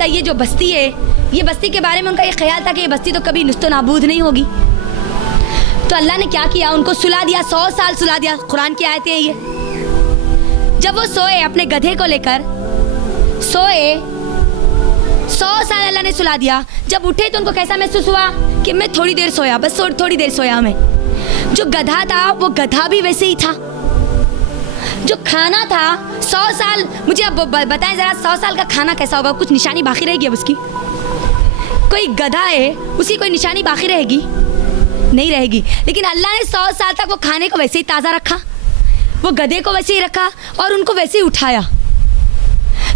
था ये जो बस्ती है, ये बस्ती के बारे में उनका ये ख्याल था कि ये बस्ती तो कभी नुस्तो नाबूद नहीं होगी। तो अल्लाह ने क्या किया, उनको सुला दिया, 100 साल सुला दिया। कुरान की आयतें हैं ये। जब वो सोए अपने गधे को लेकर सोए, 100 साल अल्लाह ने सुला दिया। जब उठे तो उनको कैसा महसूस हुआ कि मैं थोड़ी देर सोया, बस थोड़ी देर सोया मैं। जो गधा था वो गधा भी वैसे ही था। जो खाना था 100 साल, मुझे अब बताएं ज़रा 100 साल का खाना कैसा होगा? कुछ निशानी बाकी रहेगी अब उसकी? कोई गधा है, उसकी कोई निशानी बाकी रहेगी? नहीं रहेगी। लेकिन अल्लाह ने 100 साल तक वो खाने को वैसे ही ताज़ा रखा, वो गधे को वैसे ही रखा और उनको वैसे ही उठाया।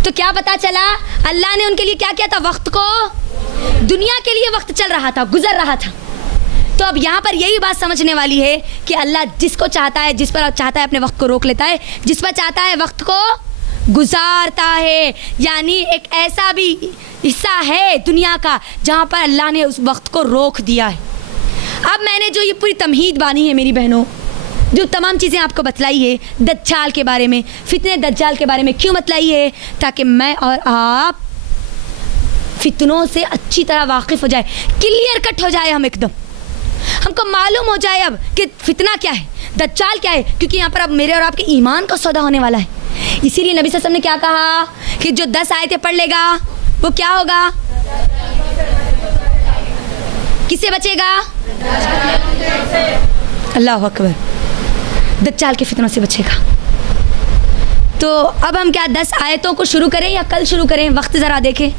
तो क्या पता चला, अल्लाह ने उनके लिए क्या किया था? वक्त को, दुनिया के लिए वक्त चल रहा था, गुजर रहा था। तो अब यहाँ पर यही बात समझने वाली है कि अल्लाह जिसको चाहता है, जिस पर चाहता है अपने वक्त को रोक लेता है, जिस पर चाहता है वक्त को गुजारता है। यानी एक ऐसा भी हिस्सा है दुनिया का जहाँ पर अल्लाह ने उस वक्त को रोक दिया है। अब मैंने जो ये पूरी तमहीद बानी है मेरी बहनों, जो तमाम चीज़ें आपको बतलाई है दज्जाल के बारे में, फितने दज्जाल के बारे में क्यों बतलाई है? ताकि मैं और आप फितनों से अच्छी तरह वाकिफ़ हो जाए, क्लियर कट हो जाए, हम एकदम हमको मालूम हो जाए अब कि फितना क्या है, दज्जाल क्या है। क्योंकि यहाँ पर अब मेरे और आपके ईमान का सौदा होने वाला है। इसीलिए नबी सल्लल्लाहु अलैहि वसल्लम ने क्या कहा कि जो 10 आयतें पढ़ लेगा वो क्या होगा? किससे बचेगा? अल्लाह अकबर, दज्जाल के फितनों से बचेगा। तो अब हम क्या 10 आयतों को शुरू करें या कल शुरू करें? वक्त ज़रा देखें।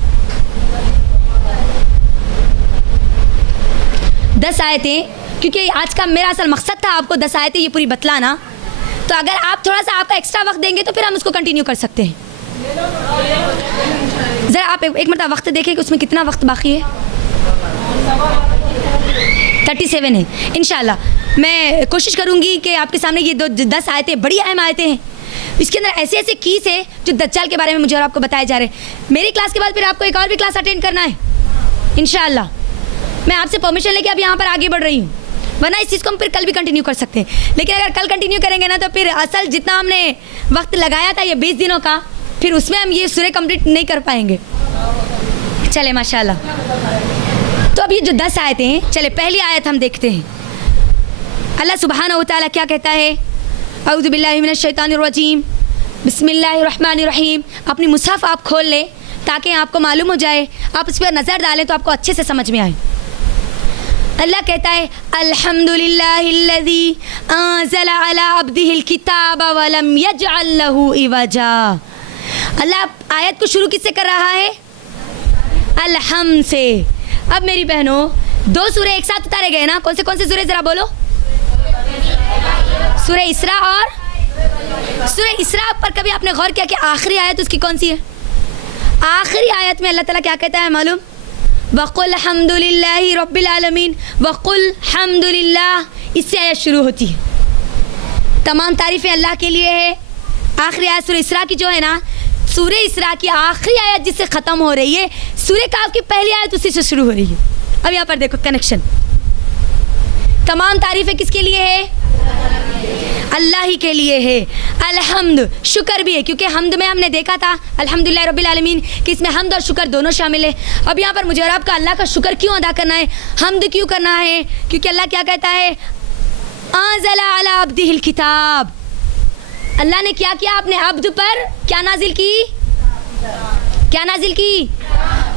10 आयतें, क्योंकि आज का मेरा असल मकसद था आपको 10 आयतें ये पूरी बतलाना। तो अगर आप थोड़ा सा आपका एक्स्ट्रा वक्त देंगे तो फिर हम उसको कंटिन्यू कर सकते हैं। ज़रा आप एक मरतबा वक्त देखें कि उसमें कितना वक्त बाकी है। 37 है। इंशाल्लाह मैं कोशिश करूँगी कि आपके सामने ये 10 आयतें बड़ी अहम आयतें हैं। इसके अंदर ऐसे ऐसे कीज़ है जो दज्जाल के बारे में मुझे और आपको बताए जा रहे हैं। मेरी क्लास के बाद फिर आपको एक और भी क्लास अटेंड करना है इंशाल्लाह। मैं आपसे परमिशन लेके अब यहाँ पर आगे बढ़ रही हूँ, वरना इस चीज़ को हम फिर कल भी कंटिन्यू कर सकते हैं। लेकिन अगर कल कंटिन्यू करेंगे ना तो फिर असल जितना हमने वक्त लगाया था ये 20 दिनों का, फिर उसमें हम ये सूरह कंप्लीट नहीं कर पाएंगे। चले माशाल्लाह। तो अब ये जो 10 आयतें हैं, चले पहली आयत हम देखते हैं। अल्लाह सुब्हानहू व तआला क्या कहता है? अऊज़ु बिल्लाहि मिनश शैतानिर रजीम, बिस्मिल्लाहिर रहमानिर रहीम। अपनी मुसहफ़ आप खोल लें ताकि आपको मालूम हो जाए, आप उस पर नज़र डालें तो आपको अच्छे से समझ में आए। अल्लाह कहता है अल्हम्दुलिल्लाहिल्लज़ी अंज़ला अला अब्दिहिल किताब व लम यजअल लहू इवजा। अल्लाह आयत को शुरू किससे कर रहा है? अलहम से। अब मेरी बहनों 2 सूरह एक साथ उतारे गए ना, कौन से सूरह ज़रा बोलो? सूरह इसरा और सूरह इसरा पर कभी आपने गौर किया कि आखिरी आयत उसकी कौन सी है? आखिरी आयत में अल्लाह ताला क्या कहता है मालूम? वक़ुल हम्दुलिल्लाहि रब्बिल आलमीन, वक़ुल हम्दुलिल्लाह। इससे आयत शुरू होती है। तमाम तारीफ़ें अल्लाह के लिए है। आखिरी आयत सूरह इसरा की जो है ना, सूरह इसरा की आखिरी आयत जिससे ख़त्म हो रही है, सूरह काफ की पहली आयत उसी से शुरू हो रही है। अब यहाँ पर देखो कनेक्शन। तमाम तारीफ़ें किसके लिए है? अल्लाह ही के लिए है। अलहम्द, शुक्र भी है, क्योंकि हमद में हमने देखा था अल्हम्दुलिल्लाह रब्बिल आलमीन कि इसमें हमद और शुक्र दोनों शामिल है। अब यहाँ पर मुझे और आपका अल्लाह का शुक्र क्यों अदा करना है, हमद क्यों करना है? क्योंकि अल्लाह क्या कहता है? अंज़ला अला अब्दिहिल किताब। अल्लाह ने क्या किया? अपने अब्द पर क्या नाजिल की? क्या नाजिल की?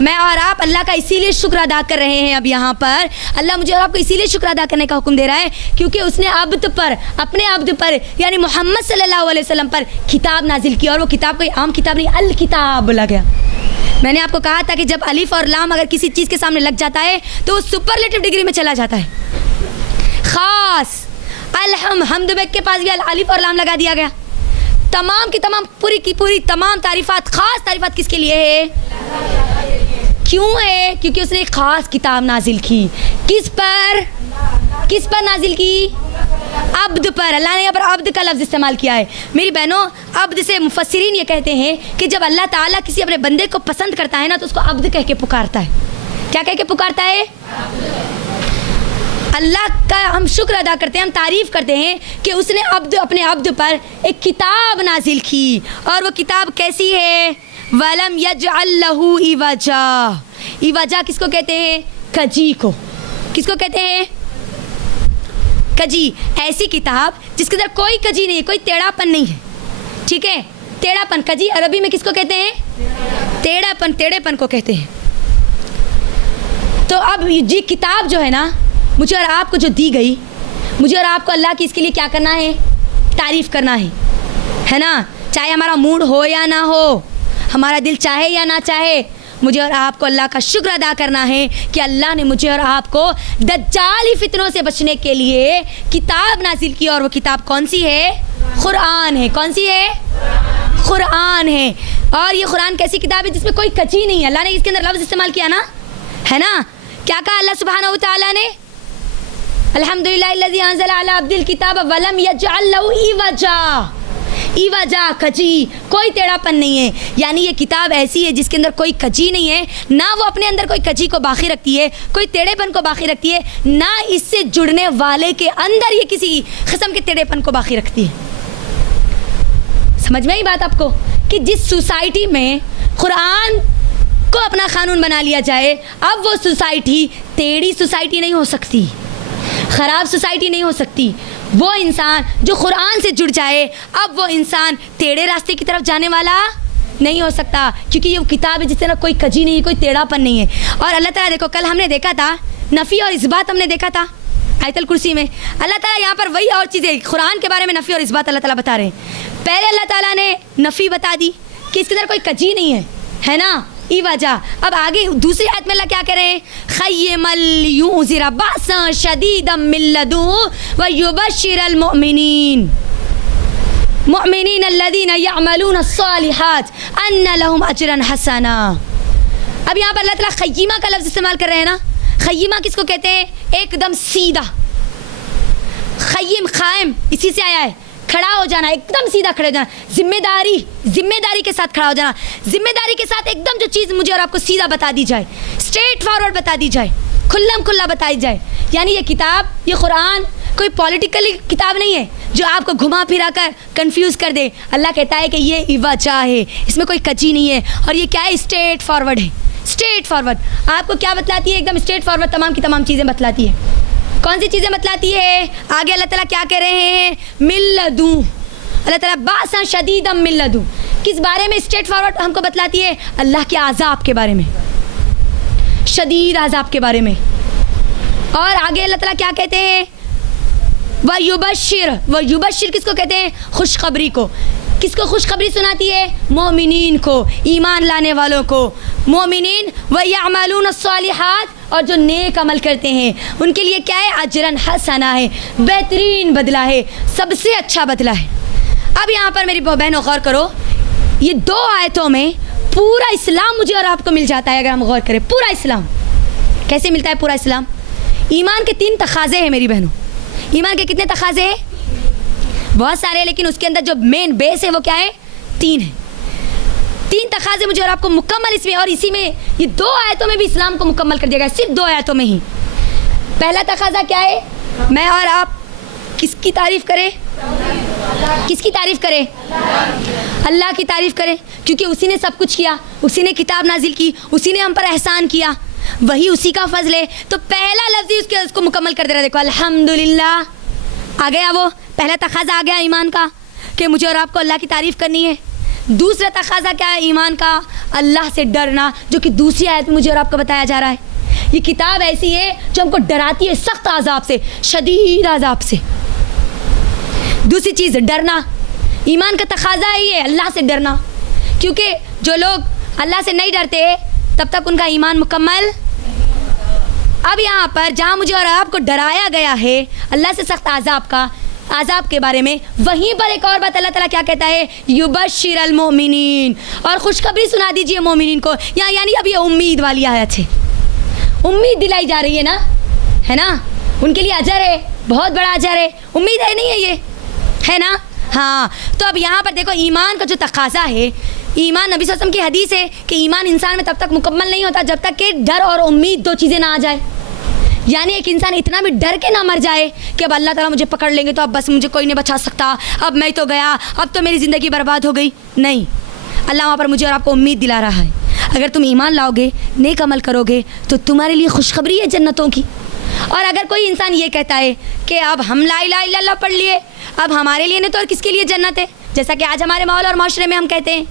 मैं और आप अल्लाह का इसीलिए शुक्र अदा कर रहे हैं। अब यहाँ पर अल्लाह मुझे और आपको इसीलिए शुक्र अदा करने का हुक्म दे रहा है क्योंकि उसने अब्द पर, अपने अब्द पर यानी मोहम्मद सल्लल्लाहु अलैहि वसल्लम पर किताब नाजिल की। और वो किताब कोई आम किताब नहीं, अल किताब बोला गया। मैंने आपको कहा था कि जब अलिफ और लाम अगर किसी चीज़ के सामने लग जाता है तो वो सुपरलेटिव डिग्री में चला जाता है। ख़ास हमद में के पास भी अलिफ और लाम लगा दिया गया। तमाम की तमाम पूरी की पूरी तमाम तारीफ़ात, ख़ास तारीफ़ात किसके लिए है? क्यों है? क्योंकि उसने एक ख़ास किताब नाजिल की। किस पर? किस पर नाजिल की? अब्द पर। अल्लाह ने यहाँ पर अब्द का लफ्ज़ इस्तेमाल किया है। मेरी बहनों, अब्द से मुफस्सिरीन ये कहते हैं कि जब अल्लाह ताला किसी अपने बंदे को पसंद करता है ना तो उसको अब्द कह के पुकारता है। क्या कह के पुकारता है? अल्लाह का हम शुक्र अदा करते हैं, हम तारीफ़ करते हैं कि उसने अपने अब्द पर एक किताब नाजिल की। और वो किताब कैसी है? वलम यजअल लहू इवजा। इवजा किसको कहते हैं? कजी को। किसको कहते हैं? कजी। ऐसी किताब जिसके अंदर कोई कजी नहीं है, कोई टेढ़ापन नहीं है, ठीक है। टेढ़ापन, कजी अरबी में किसको कहते हैं? टेढ़ापन, टेढ़ेपन को कहते हैं। तो अब ये किताब जो है ना, मुझे और आपको जो दी गई, मुझे और आपको अल्लाह की इसके लिए क्या करना है? तारीफ़ करना है ना। चाहे हमारा मूड हो या ना हो, हमारा दिल चाहे या ना चाहे, मुझे और आपको अल्लाह का शुक्र अदा करना है कि अल्लाह ने मुझे और आपको दज्जाली फितनों से बचने के लिए किताब नाजिल की। और वो किताब कौन सी है? कुरान है। कौन सी है? कुरान है। और ये कुरान कैसी किताब है जिसमें कोई कजी नहीं है। अल्लाह ने इसके अंदर लफ्ज़ इस्तेमाल किया ना, है ना। क्या कहा अल्लाह सुब्हानहू व तआला ने? अल्हम्दुलिल्लाहिल्लज़ी अंज़ला अला अब्दिल किताब वलम यजअल लहू इवजा। इवजा, कजी, कोई टेढ़ापन नहीं है। यानी ये किताब ऐसी है जिसके अंदर कोई कजी नहीं है, ना वो अपने अंदर कोई कजी को बाकी रखती है, कोई टेढ़ेपन को बाकी रखती है, ना इससे जुड़ने वाले के अंदर ये किसी किस्म के टेढ़ेपन को बाकी रखती है। समझ में आई बात आपको? कि जिस सोसाइटी में कुरान को अपना कानून बना लिया जाए, अब वो सोसाइटी टेढ़ी सोसाइटी नहीं हो सकती, ख़राब सोसाइटी नहीं हो सकती। वो इंसान जो कुरान से जुड़ जाए, अब वो इंसान टेढ़े रास्ते की तरफ जाने वाला नहीं हो सकता, क्योंकि ये किताब है जिससे ना कोई कजी नहीं है, कोई टेढ़ापन नहीं है। और अल्लाह ताला देखो, कल हमने देखा था नफ़ी और इस्बात, हमने देखा था आयतुल कुर्सी में। अल्लाह ताला यहाँ पर वही और चीज़ें कुरान के बारे में नफ़ी और इस्बात अल्लाह ताला बता रहे हैं। पहले अल्लाह ताला ने नफ़ी बता दी कि इसके अंदर कोई कजी नहीं है ना, इवजा। अब आगे दूसरी आयत में अल्लाह क्या कह रहे हैं? खय्यमल युज़िरा बासन शदीदम मिन लदुहु व युबश्शिरल मुमिनीन मुमिनीन अल्लज़ीना यअमलूना अस्सालिहात अन्ना लहुम अजरन हसना। अब यहाँ पर अल्लाह ताला खय्यमा का लफ्ज़ इस्तेमाल कर रहे हैं ना। खय्यमा किसको कहते हैं? एकदम सीधा। खय्यम कायम इसी से आया है, खड़ा हो जाना, एकदम सीधा खड़े हो जाना, जिम्मेदारी के साथ खड़ा हो जाना, जिम्मेदारी के साथ एकदम जो चीज़ मुझे और आपको सीधा बता दी जाए, स्ट्रेट फॉरवर्ड बता दी जाए, खुल्लम खुल्ला बताई जाए। यानी ये किताब, ये कुरान कोई पॉलिटिकली किताब नहीं है जो आपको घुमा फिरा कर कंफ्यूज कर दे। अल्लाह कहता है कि ये इवजा है, इसमें कोई कजी नहीं है, और ये क्या है? स्ट्रेट फॉरवर्ड है। स्ट्रेट फॉरवर्ड आपको क्या बतलाती है? एकदम स्ट्रेट फॉरवर्ड तमाम की तमाम चीज़ें बतलाती है। कौन सी चीज़ें बतलाती है? आगे अल्लाह ताला क्या कह रहे हैं? मिल्लदू, अल्लाह ताला बासन शदीदम मिल्लदू। किस बारे में स्ट्रेट फॉरवर्ड हमको बतलाती है? अल्लाह के आज़ाब के बारे में, शदीद आज़ाब के बारे में। और आगे अल्लाह ताला क्या कहते हैं? व युबश्शिर किसको कहते हैं? खुशखबरी को। किसको खुशखबरी सुनाती है? मोमिनीन को, ईमान लाने वालों को। मोमिनीन व यअमलूना अस्सालिहात, और जो नेक अमल करते हैं उनके लिए क्या है? अजरन हसना है, बेहतरीन बदला है, सबसे अच्छा बदला है। अब यहाँ पर मेरी बहनों गौर करो, ये दो आयतों में पूरा इस्लाम मुझे और आपको मिल जाता है अगर हम गौर करें। पूरा इस्लाम कैसे मिलता है? पूरा इस्लाम, ईमान के 3 तकाज़े हैं मेरी बहनों। ईमान के कितने तकाज़े हैं? बहुत सारे हैं, लेकिन उसके अंदर जो मेन बेस है वो क्या है? 3 है। 3 तकाज़े मुझे और आपको मुकम्मल इसमें, और इसी में ये 2 आयतों में भी इस्लाम को मुकम्मल कर दिया गया, सिर्फ 2 आयतों में ही। पहला तकाज़ा क्या है? मैं और आप किसकी तारीफ़ करें? किसकी तारीफ़ करें? अल्लाह की तारीफ़ करें, क्योंकि उसी ने सब कुछ किया, उसी ने किताब नाजिल की, उसी ने हम पर एहसान किया, वही उसी का फजल है। तो पहला लफ्ज़ ही उसको मुकम्मल कर दे रहा है। देखो अल्हम्दुलिल्लाह आ गया, वो पहला तकाज़ा आ गया ईमान का कि मुझे और आपको अल्लाह की तारीफ़ करनी है। दूसरा तकाज़ा क्या है ईमान का? अल्लाह से डरना, जो कि दूसरी आयत में मुझे और आपको बताया जा रहा है। ये किताब ऐसी है जो हमको डराती है सख्त आज़ाब से, शदीद आज़ाब से। दूसरी चीज़ डरना, ईमान का तकाज़ा ही है अल्लाह से डरना, क्योंकि जो लोग अल्लाह से नहीं डरते तब तक उनका ईमान मुकम्मल। अब यहाँ पर जहाँ मुझे और आपको डराया गया है अल्लाह से सख्त आज़ाब के बारे में, वहीं पर एक और बात अल्लाह ताला क्या कहता है? युबश्शिरल मोमिनीन, और खुशखबरी सुना दीजिए मोमिनीन को। यहाँ यानी अब ये उम्मीद वाली आयत है, उम्मीद दिलाई जा रही है ना, उनके लिए अजर है, बहुत बड़ा अजर है, उम्मीद है नहीं है ये, है ना। हाँ, तो अब यहाँ पर देखो ईमान का जो तकाज़ा है, ईमान नबी सल्लल्लाहु अलैहि वसल्लम की हदीस है कि ईमान इंसान में तब तक मुकम्मल नहीं होता जब तक कि डर और उम्मीद 2 चीज़ें ना आ जाए। यानी एक इंसान इतना भी डर के ना मर जाए कि अब अल्लाह ताला मुझे पकड़ लेंगे तो अब बस मुझे कोई नहीं बचा सकता, अब मैं तो गया, अब तो मेरी ज़िंदगी बर्बाद हो गई। नहीं, अल्लाह वहाँ पर मुझे और आपको उम्मीद दिला रहा है, अगर तुम ईमान लाओगे, नेक अमल करोगे तो तुम्हारे लिए खुशखबरी है जन्नतों की। और अगर कोई इंसान ये कहता है कि अब हम ला इलाहा इल्लल्लाह पढ़ लिए, अब हमारे लिए नहीं तो और किसके लिए जन्नत है, जैसा कि आज हमारे माहौल और माशरे में हम कहते हैं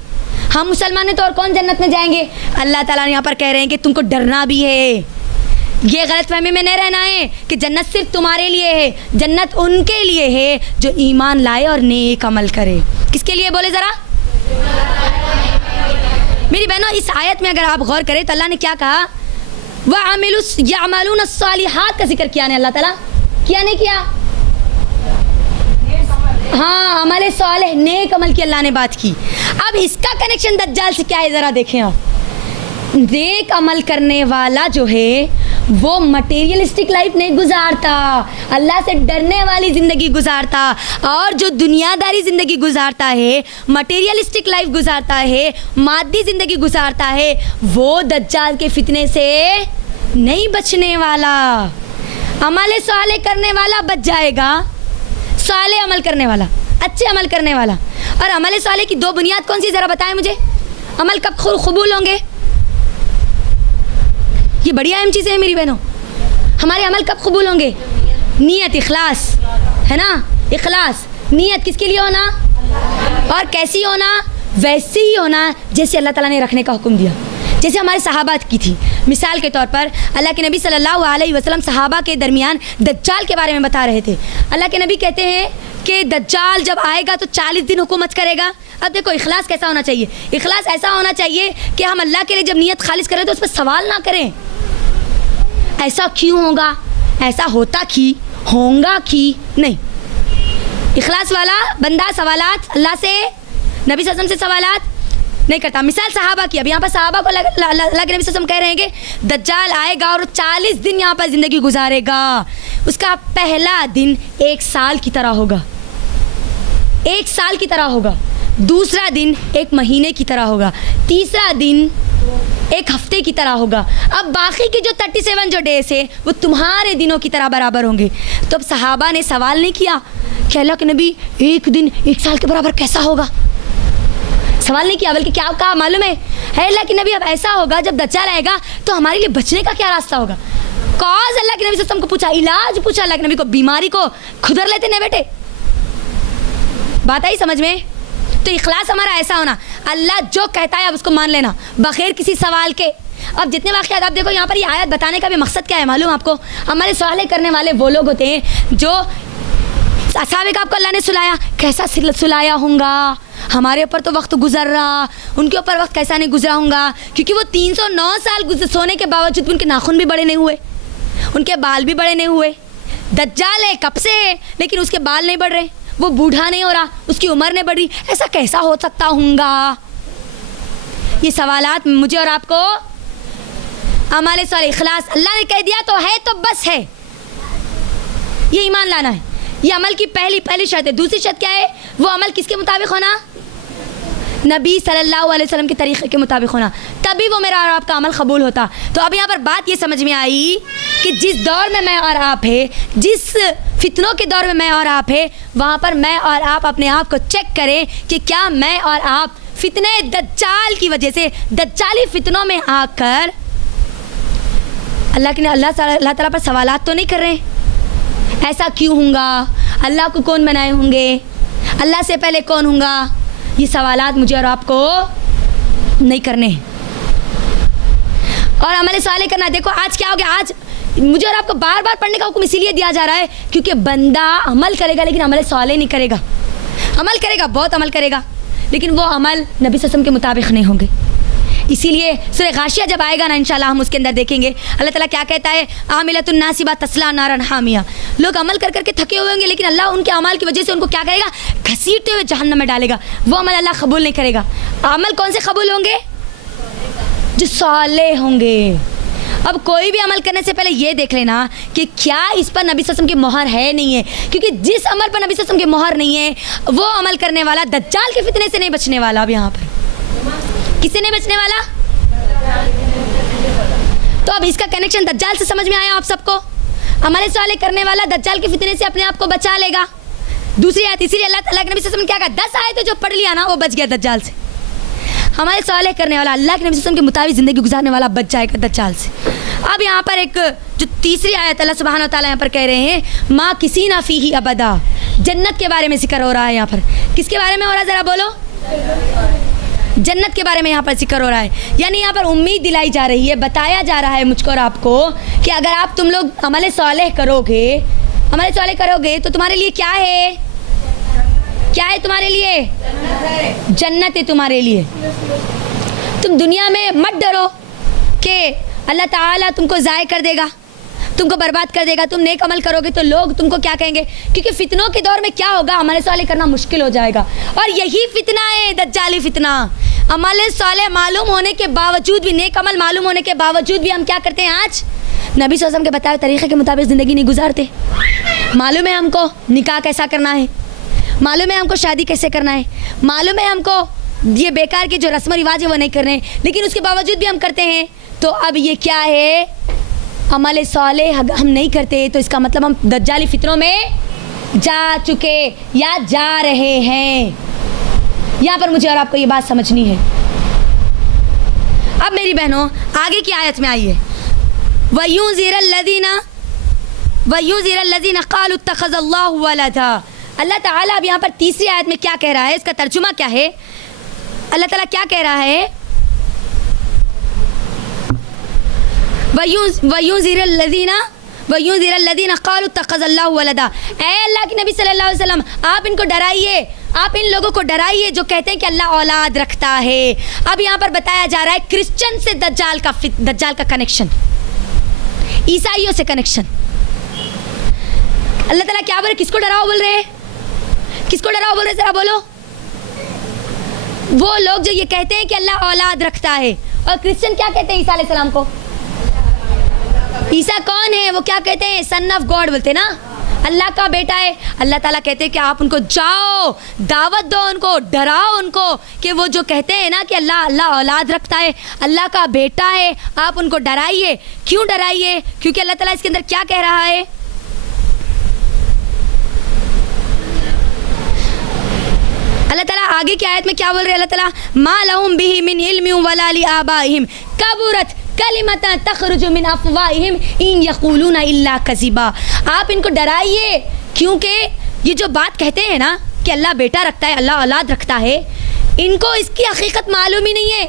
हम मुसलमान हैं तो और कौन जन्नत में जाएंगे। अल्लाह ताला यहाँ पर कह रहे हैं कि तुमको डरना भी है, ये गलतफहमी में नहीं रहना है कि जन्नत सिर्फ तुम्हारे लिए है, जन्नत उनके लिए है जो ईमान लाए और नेक अमल करे। किसके लिए बोले ज़रा? मेरी बहनों, इस आयत में अगर आप गौर करें तो अल्लाह ने क्या कहा, वअमिलून अस्सालिहात का जिक्र किया ने अल्लाह ताला, किया नहीं किया? हाँ, अमल सालेह नेक अमल की अल्लाह ने बात की। अब इसका कनेक्शन दज्जाल से क्या है ज़रा देखें आप। नेक अमल करने वाला जो है वो मटेरियलिस्टिक लाइफ नहीं गुजारता, अल्लाह से डरने वाली ज़िंदगी गुजारता, और जो दुनियादारी ज़िंदगी गुजारता है, मटेरियलिस्टिक लाइफ गुजारता है, मादी ज़िंदगी गुजारता है, वो दज्जाल के फितने से नहीं बचने वाला। अमल साले करने वाला बच जाएगा, साले अमल करने वाला, अच्छे अमल करने वाला। और अमल साले की दो बुनियाद कौन सी ज़रा बताएं मुझे, अमल कब कबूल होंगे? ये बढ़िया अहम चीज़ें हैं मेरी बहनों, हमारे अमल कब कबूल होंगे? नीयत, इखलास है ना, इखलास नीयत किसके लिए होना, और कैसी होना? वैसी ही होना जैसे अल्लाह ताला ने रखने का हुक्म दिया, जैसे हमारे सहाबा की थी। मिसाल के तौर पर अल्लाह के नबी सल्लल्लाहु अलैहि वसल्लम सहाबा के दरमियान दज्जाल के बारे में बता रहे थे। अल्लाह के नबी कहते हैं कि दज्जाल जब आएगा तो 40 दिन हुकूमत करेगा। अब देखो इखलास कैसा होना चाहिए, इखलास ऐसा होना चाहिए कि हम अल्लाह के लिए जब नीयत खालिस करें तो उस पर सवाल ना करें, ऐसा क्यों होगा, ऐसा होता कि होगा कि नहीं। इखलास वाला बंदा सवालात अल्लाह से, नबी सल्लल्लाहु अलैहि वसल्लम से सवालात नहीं करता। मिसाल सहाबा की, अब यहाँ पर सहाबा को अल्लाह के नबी सल्लल्लाहु अलैहि वसल्लम कह रहे हैं कि दज्जाल आएगा और 40 दिन यहाँ पर ज़िंदगी गुजारेगा। उसका पहला दिन 1 साल की तरह होगा, 1 साल की तरह होगा, दूसरा दिन 1 महीने की तरह होगा, तीसरा दिन 1 हफ्ते की तरह होगा। अब बाकी की जो 37 जो डेज है वो तुम्हारे दिनों की तरह बराबर होंगे। तो अब सहाबा ने सवाल नहीं किया कि अल्लाह के नबी 1 दिन 1 साल के बराबर कैसा होगा, सवाल नहीं किया, बल्कि क्या कहा मालूम है अल्लाह के नबी अब ऐसा होगा जब दज्जाल आएगा तो हमारे लिए बचने का क्या रास्ता होगा। कॉज अल्लाह के नबी से को पूछा, इलाज पूछा अल्लाह के नबी को, बीमारी को खुदर लेते ना बेटे, बात आई समझ में। तो इखलास हमारा ऐसा होना, अल्लाह जो कहता है अब उसको मान लेना बगैर किसी सवाल के। अब जितने वाक़यात आप देखो यहाँ पर ये आयत बताने का भी मकसद क्या है मालूम आपको, हमारे सवाल करने वाले वो लोग होते हैं जो असहाबे का आपको अल्लाह ने सुलाया, कैसा सुलाया होगा, हमारे ऊपर तो वक्त गुजर रहा, उनके ऊपर वक्त कैसा नहीं गुजरा होगा, क्योंकि वो 309 साल सोने के बावजूद उनके नाखून भी बड़े नहीं हुए, उनके बाल भी बड़े नहीं हुए। दज्जाल है कब से है लेकिन उसके बाल नहीं बढ़ रहे, वो बूढ़ा नहीं हो रहा, उसकी उम्र नहीं बढ़ रही, ऐसा कैसा हो सकता होगा। ये सवालात मुझे और आपको अमाले साल इखलास, अल्लाह ने कह दिया तो है तो बस है, ये ईमान लाना है, ये अमल की पहली शर्त है। दूसरी शर्त क्या है, वो अमल किसके मुताबिक होना, नबी सल्लल्लाहु अलैहि वसल्लम के तरीक़े के मुताबिक होना, तभी वो मेरा और आपका अमल कबूल होता। तो अब यहाँ पर बात ये समझ में आई कि जिस दौर में मैं और आप है, जिस फितनों के दौर में मैं और आप है, वहाँ पर मैं और आप अपने आप को चेक करें कि क्या मैं और आप फितने दज्जाल की वजह से, दज्जाली फितनों में आकर अल्लाह ताला पर सवालात तो नहीं कर रहे, ऐसा क्यों होगा, अल्लाह को कौन बनाए होंगे, अल्लाह से पहले कौन होगा। ये सवालात मुझे और आपको नहीं करने हैं और अमल साले करना। देखो आज क्या हो गया, आज मुझे और आपको बार बार पढ़ने का हुक्म इसीलिए दिया जा रहा है क्योंकि बंदा अमल करेगा लेकिन अमल साले नहीं करेगा, अमल करेगा, बहुत अमल करेगा, लेकिन वो अमल नबी सल्लल्लाहु अलैहि वसल्लम के मुताबिक नहीं होंगे। इसीलिए सूरह गाशिया जब आएगा ना इंशाल्लाह हम उसके अंदर देखेंगे अल्लाह ताला क्या कहता है, आमिलतुन नासिबा तस्ला नारन हामिया। लोग अमल कर करके थके हुए होंगे लेकिन अल्लाह उनके अमल की वजह से उनको क्या करेगा, घसीटते हुए जहन्नम में डालेगा। वो अमल अल्लाह कबूल नहीं करेगा। अमल कौन से कबूल होंगे, जो साले होंगे। अब कोई भी अमल करने से पहले ये देख लेना कि क्या इस पर नबी सल्लल्लाहु अलैहि वसल्लम की मोहर है नहीं है, क्योंकि जिस अमल पर नबी सल्लल्लाहु अलैहि वसल्लम की मोहर नहीं है वो अमल करने वाला दज्जाल के फितने से नहीं बचने वाला। अब यहाँ पर किससे नहीं बचने वाला, तो अब इसका कनेक्शन दज्जाल से समझ में आया आप सबको। अमल साले करने वाला दज्जाल के फितने से अपने आप को बचा लेगा। दूसरी आयत, इसीलिए अल्लाह ताला के नबी सल्लल्लाहु अलैहि वसल्लम ने क्या कहा, 10 आयतें जो पढ़ लिया ना वो बच गया दज्जाल से। हमारे सालेह करने वाला, अल्लाह के नबी सल्लल्लाहु अलैहि वसल्लम के मुताबिक ज़िंदगी गुजारने वाला बच जाएगा दज्जाल से। अब यहाँ पर एक जो तीसरी आयत अल्लाह सुब्हानहू व तआला यहाँ पर कह रहे हैं, माँ किसी ना फीही अबदा, जन्नत के बारे में जिक्र हो रहा है। यहाँ पर किसके बारे में हो रहा है, ज़रा बोलो? जन्नत के बारे में यहाँ पर जिक्र हो रहा है। यानी यहाँ पर उम्मीद दिलाई जा रही है, बताया जा रहा है मुझको और आपको कि अगर आप तुम लोग अमल सालेह करोगे, अमल सालेह करोगे तो तुम्हारे लिए क्या है, क्या है तुम्हारे लिए? जन्नत है तुम्हारे लिए। तुम दुनिया में मत डरो कि अल्लाह ताला तुमको ज़ाय कर देगा, तुमको बर्बाद कर देगा। तुम नेक अमल करोगे तो लोग तुमको क्या कहेंगे, क्योंकि फितनों के दौर में क्या होगा, अमल सालेह करना मुश्किल हो जाएगा। और यही फितना है, दज्जाली फितना। अमल सालेह मालूम होने के बावजूद भी, नेक अमल मालूम होने के बावजूद भी हम क्या करते हैं, आज नबी सल्लल्लाहु अलैहि वसल्लम के बताए तरीक़े के मुताबिक ज़िंदगी नहीं गुजारते। मालूम है हमको निकाह कैसा करना है, मालूम है हमको शादी कैसे करना है, मालूम है हमको ये बेकार के जो रस्म रिवाज है वो नहीं कर रहे हैं, लेकिन उसके बावजूद भी हम करते हैं। तो अब ये क्या है, अमल सालेह हम नहीं करते, तो इसका मतलब हम दज्जाली फितरों में जा चुके या जा रहे हैं। यहाँ पर मुझे और आपको ये बात समझनी है। अब मेरी बहनों आगे की आयत में आइए, वयूज़िरल्लज़ीना क़ालू इत्तख़ज़ल्लाहु वलदा। अल्लाह ताला अब यहाँ पर तीसरी आयत में क्या कह रहा है, इसका तर्जुमा क्या है? अल्लाह ताला क्या कह रहा है, वयूज़िरल्लज़ीना क़ालू इत्तख़ज़ल्लाहु वलदा। ऐ अल्लाह के नबी सल्लल्लाहु अलैहि वसल्लम, आप इनको डराइए, आप इन लोगों को डराइए जो कहते हैं कि अल्लाह औलाद रखता है। अब यहाँ पर बताया जा रहा है क्रिश्चियन से दज्जाल का कनेक्शन, ईसाइयों से कनेक्शन। अल्लाह ताला क्या बोल रहे, किसको डराओ बोल रहे हैं, किसको डराओ बोल रहे, जरा बोलो? वो लोग जो ये कहते हैं कि अल्लाह औलाद रखता है। और क्रिश्चियन क्या कहते हैं ईसा अलैहिस्सलाम को? ईसा कौन है, वो क्या कहते हैं, सन ऑफ गॉड बोलते हैं ना, अल्लाह का बेटा है। अल्लाह ताला कहते हैं कि आप उनको जाओ, दावत दो, उनको डराओ, उनको कि वो जो कहते हैं ना कि अल्लाह औलाद रखता है, अल्लाह का बेटा है, आप उनको डराइए। क्यों डराइए? क्योंकि अल्लाह ताला इसके अंदर क्या कह रहा है, अल्लाह ताला आगे की आयत में क्या बोल रहे हैं, अल्लाह ताला मा लहुम बिही मिन इल्मिन वला लि आबाइहिम कबुरत कलिमतन तखरुजु मिन अफवाहिहिम इन यक़ूलूना इल्ला कज़िबा। आप इनको डराइए, क्योंकि ये जो बात कहते हैं ना कि अल्लाह बेटा रखता है, अल्लाह औलाद रखता है, इनको इसकी हकीकत मालूम ही नहीं है,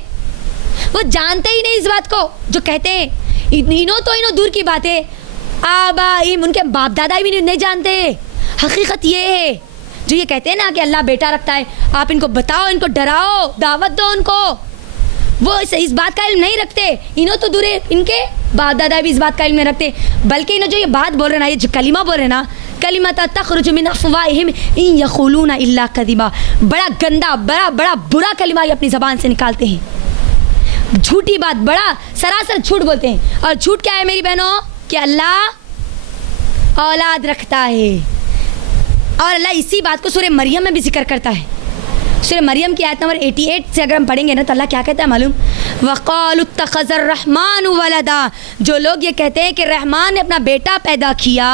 वो जानते ही नहीं इस बात को जो कहते हैं। इनो दूर की बात है, आबाइहिम उनके बाप दादा भी नहीं जानते। हकीकत ये है जो ये कहते हैं ना कि अल्लाह बेटा रखता है, आप इनको बताओ, इनको डराओ, दावत दो उनको, वो इस बात का इल्म नहीं रखते। इन्हों तो दूर है, इनके बाप दादा भी इस बात का इल्म नहीं रखते, बल्कि इन्हों जो ये बात बोल रहे ना, ये जो कलिमा बोल रहे ना, कलिमत तखरुजु मिन अफ़वाहिहिम इन यक़ूलूना इल्ला कज़िबा, बड़ा गंदा, बड़ा बुरा कलिमा ये अपनी ज़बान से निकालते हैं, झूठी बात, बड़ा सरासर झूठ बोलते हैं। और झूठ क्या है मेरी बहनों, कि अल्लाह औलाद रखता है। और अल्लाह इसी बात को सूरह मरियम में भी जिक्र करता है। सूरह मरियम की आयत नंबर 88 से अगर हम पढ़ेंगे ना, तो अल्लाह क्या कहता है मालूम, वक़ालू इत्तख़ज़र रहमानु वलदा। जो लोग ये कहते हैं कि रहमान ने अपना बेटा पैदा किया,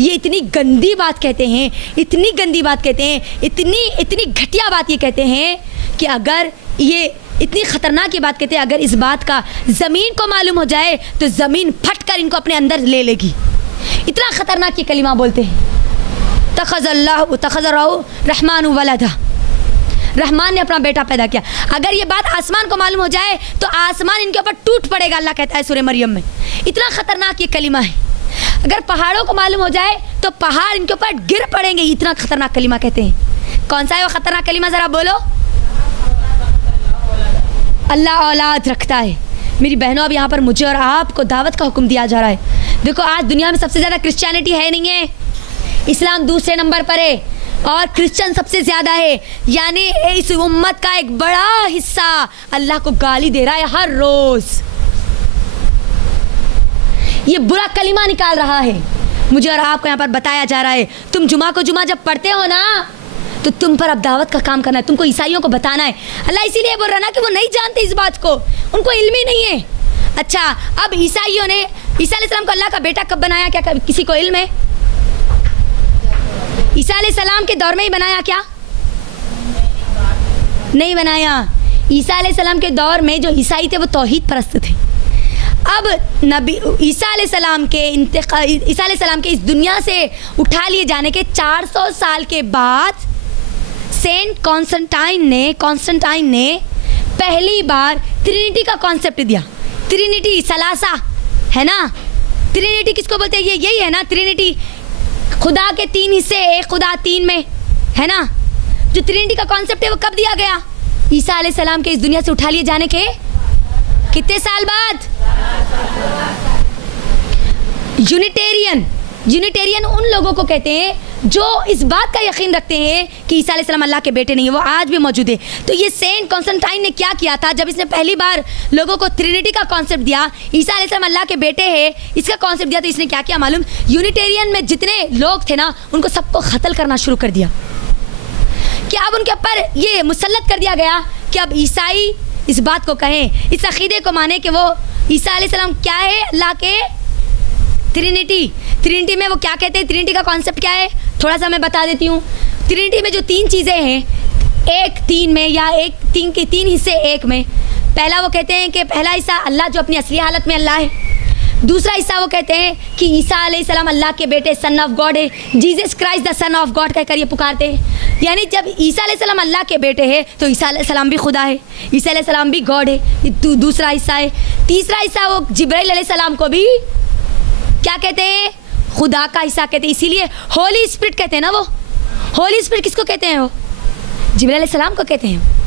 ये इतनी गंदी बात कहते हैं, इतनी गंदी बात कहते हैं, इतनी घटिया बात ये कहते हैं कि अगर ये इतनी ख़तरनाक ये बात कहते हैं, अगर इस बात का ज़मीन को मालूम हो जाए तो ज़मीन फट कर इनको अपने अंदर ले लेगी। इतना ख़तरनाक ये कलिमा बोलते हैं, तख़ज़ल्लाहु रहमानु वलदा, रहमान ने अपना बेटा पैदा किया। अगर ये बात आसमान को मालूम हो जाए तो आसमान इनके ऊपर टूट पड़ेगा, अल्लाह कहता है सूरह मरियम में। इतना ख़तरनाक ये कलिमा है। अगर पहाड़ों को मालूम हो जाए तो पहाड़ इनके ऊपर गिर पड़ेंगे, इतना ख़तरनाक कलिमा कहते हैं। कौन सा है वो ख़तरनाक कलिमा, ज़रा बोलो? अल्लाह औलाद रखता है। मेरी बहनों, अब यहाँ पर मुझे और आपको दावत का हुक्म दिया जा रहा है। देखो, आज दुनिया में सबसे ज़्यादा क्रिश्चियनिटी है नहीं है, इस्लाम दूसरे नंबर पर है और क्रिश्चियन सबसे ज़्यादा है। यानी इस उम्मत का एक बड़ा हिस्सा अल्लाह को गाली दे रहा है हर रोज़, ये बुरा कलिमा निकाल रहा है। मुझे और आपको यहाँ पर बताया जा रहा है, तुम जुमा को जुमा जब पढ़ते हो ना, तो तुम पर अब दावत का काम करना है, तुमको ईसाइयों को बताना है। अल्लाह इसीलिए बोल रहा ना कि वो नहीं जानते इस बात को, उनको इल्म ही नहीं है। अच्छा, अब ईसाइयों ने ईसा अलैहिस्सलाम को अल्लाह का बेटा कब बनाया, क्या किसी को इल्म है? ईसा अलैहिस्सलाम के दौर में ही बनाया क्या? नहीं बनाया। ईसा अलैहिस्सलाम के दौर में जो ईसाई थे वो तौहीद परस्त थे। अब नबी ईसा अलैहिस्सलाम के इस दुनिया से उठा लिए जाने के 400 साल के बाद सेंट कॉन्स्टेंटाइन ने पहली बार ट्रिनिटी का कॉन्सेप्ट दिया। ट्रिनिटी सलासा है ना, ट्रिनिटी किसको बोलते हैं? ये यही है ना ट्रिनिटी, खुदा के 3 हिस्से, एक खुदा 3 में, है ना। जो ट्रिनिटी का कॉन्सेप्ट है वो कब दिया गया? ईसा अलैहिस्सलाम के इस दुनिया से उठा लिए जाने के कितने साल बाद? यूनिटेरियन उन लोगों को कहते हैं जो इस बात का यकीन रखते हैं कि ईसा अलैहिस्सलाम अल्लाह के बेटे नहीं है, वो आज भी मौजूद है। तो ये सेंट कॉन्स्टेंटाइन ने क्या किया था, जब इसने पहली बार लोगों को ट्रिनिटी का कॉन्सेप्ट दिया, ईसा अलैहिस्सलाम अल्लाह के बेटे है, इसका कॉन्सेप्ट दिया, तो इसने क्या किया मालूम? यूनिटेरियन में जितने लोग थे ना, उनको सबको कत्ल करना शुरू कर दिया। कि अब उनके ऊपर ये मुसल्लत कर दिया गया कि अब ईसाई इस बात को कहें, इस अकीदे को माने कि वो ईसा अलैहिस्सलाम क्या है? अल्लाह के ट्रिनिटी में वो क्या कहते हैं? ट्रिनिटी का कॉन्सेप्ट क्या है थोड़ा सा मैं बता देती हूँ। ट्रिनिटी में जो 3 चीज़ें हैं, एक 3 में या एक 3 के 3 हिस्से एक में। पहला वो कहते हैं कि पहला हिस्सा अल्लाह जो अपनी असली हालत में अल्लाह है। दूसरा हिस्सा वो कहते हैं कि ईसा अलैहिस्सलाम अल्लाह के बेटे, सन ऑफ गॉड है, Jesus Christ the son of God कहकर ये पुकारते हैं। यानी जब ईसा अलैहिस्सलाम अल्लाह के बेटे हैं तो ईसा अलैहिस्सलाम भी खुदा है, ईसा अलैहिस्सलाम भी गॉड है। ये दूसरा हिस्सा है। तीसरा हिस्सा वो जिब्राइल अलैहिस्सलाम को भी क्या कहते हैं? खुदा का हिस्सा कहते हैं। इसीलिए होली स्पिरिट कहते हैं ना। वो होली स्पिरिट किसको कहते हैं? वो जिब्राइल अलैहिस्सलाम को कहते हैं।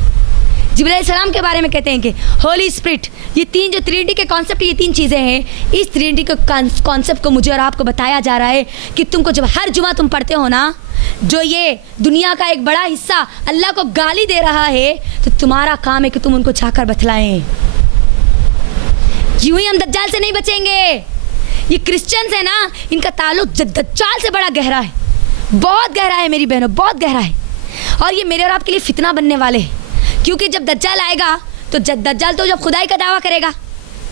जिब्राइल अलैहिस्सलाम के बारे में कहते हैं कि होली स्पिरिट। ये 3 जो ट्रिनिटी के कॉन्सेप्ट, ये 3 चीज़ें हैं। इस ट्रिनिटी के कॉन्सेप्ट को मुझे और आपको बताया जा रहा है कि तुमको जब हर जुमा तुम पढ़ते हो ना, जो ये दुनिया का एक बड़ा हिस्सा अल्लाह को गाली दे रहा है, तो तुम्हारा काम है कि तुम उनको जाकर बतलाएं। यूं ही हम दज्जाल से नहीं बचेंगे। ये क्रिश्चियंस है ना, इनका ताल्लुक दज्जाल से बड़ा गहरा है, बहुत गहरा है मेरी बहनों, बहुत गहरा है। और ये मेरे और आपके लिए फितना बनने वाले हैं, क्योंकि जब दज्जाल आएगा तो दज्जाल तो जब खुदाई का दावा करेगा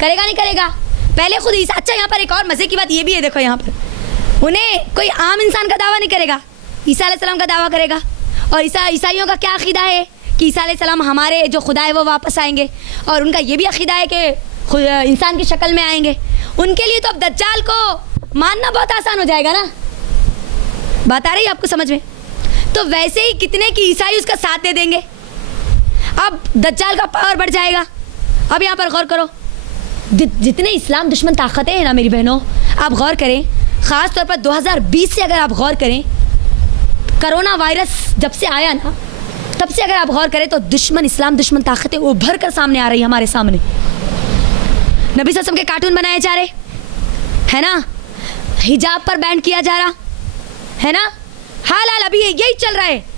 नहीं करेगा? पहले खुद ईसा। अच्छा, यहाँ पर एक और मज़े की बात ये भी है, देखो यहाँ पर उन्हें कोई आम इंसान का दावा नहीं करेगा, ईसा अलैहिस्सलाम का दावा करेगा। और ईसाइयों का क्या अकीदा है कि ईसा अलैहिस्सलाम हमारे जो खुदा है वो वापस आएंगे, और उनका ये भी अकीदा है कि इंसान की शक्ल में आएंगे। उनके लिए तो अब दज्जाल को मानना बहुत आसान हो जाएगा ना। बात आ रही है आपको समझ में? तो वैसे ही कितने की ईसाई उसका साथ दे देंगे, अब दज्जाल का पावर बढ़ जाएगा। अब यहाँ पर गौर करो, जितने इस्लाम दुश्मन ताकतें हैं ना मेरी बहनों, आप गौर करें, ख़ास तौर पर 2020 से अगर आप गौर करें, कोरोना वायरस जब से आया ना, तब से अगर आप गौर करें तो दुश्मन, इस्लाम दुश्मन ताकतें उभर कर सामने आ रही है हमारे सामने। नबी सल्लल्लाहु अलैहि वसल्लम के कार्टून बनाए जा रहे है ना, हिजाब पर बैन किया जा रहा है ना, हाल अभी यही चल रहा है।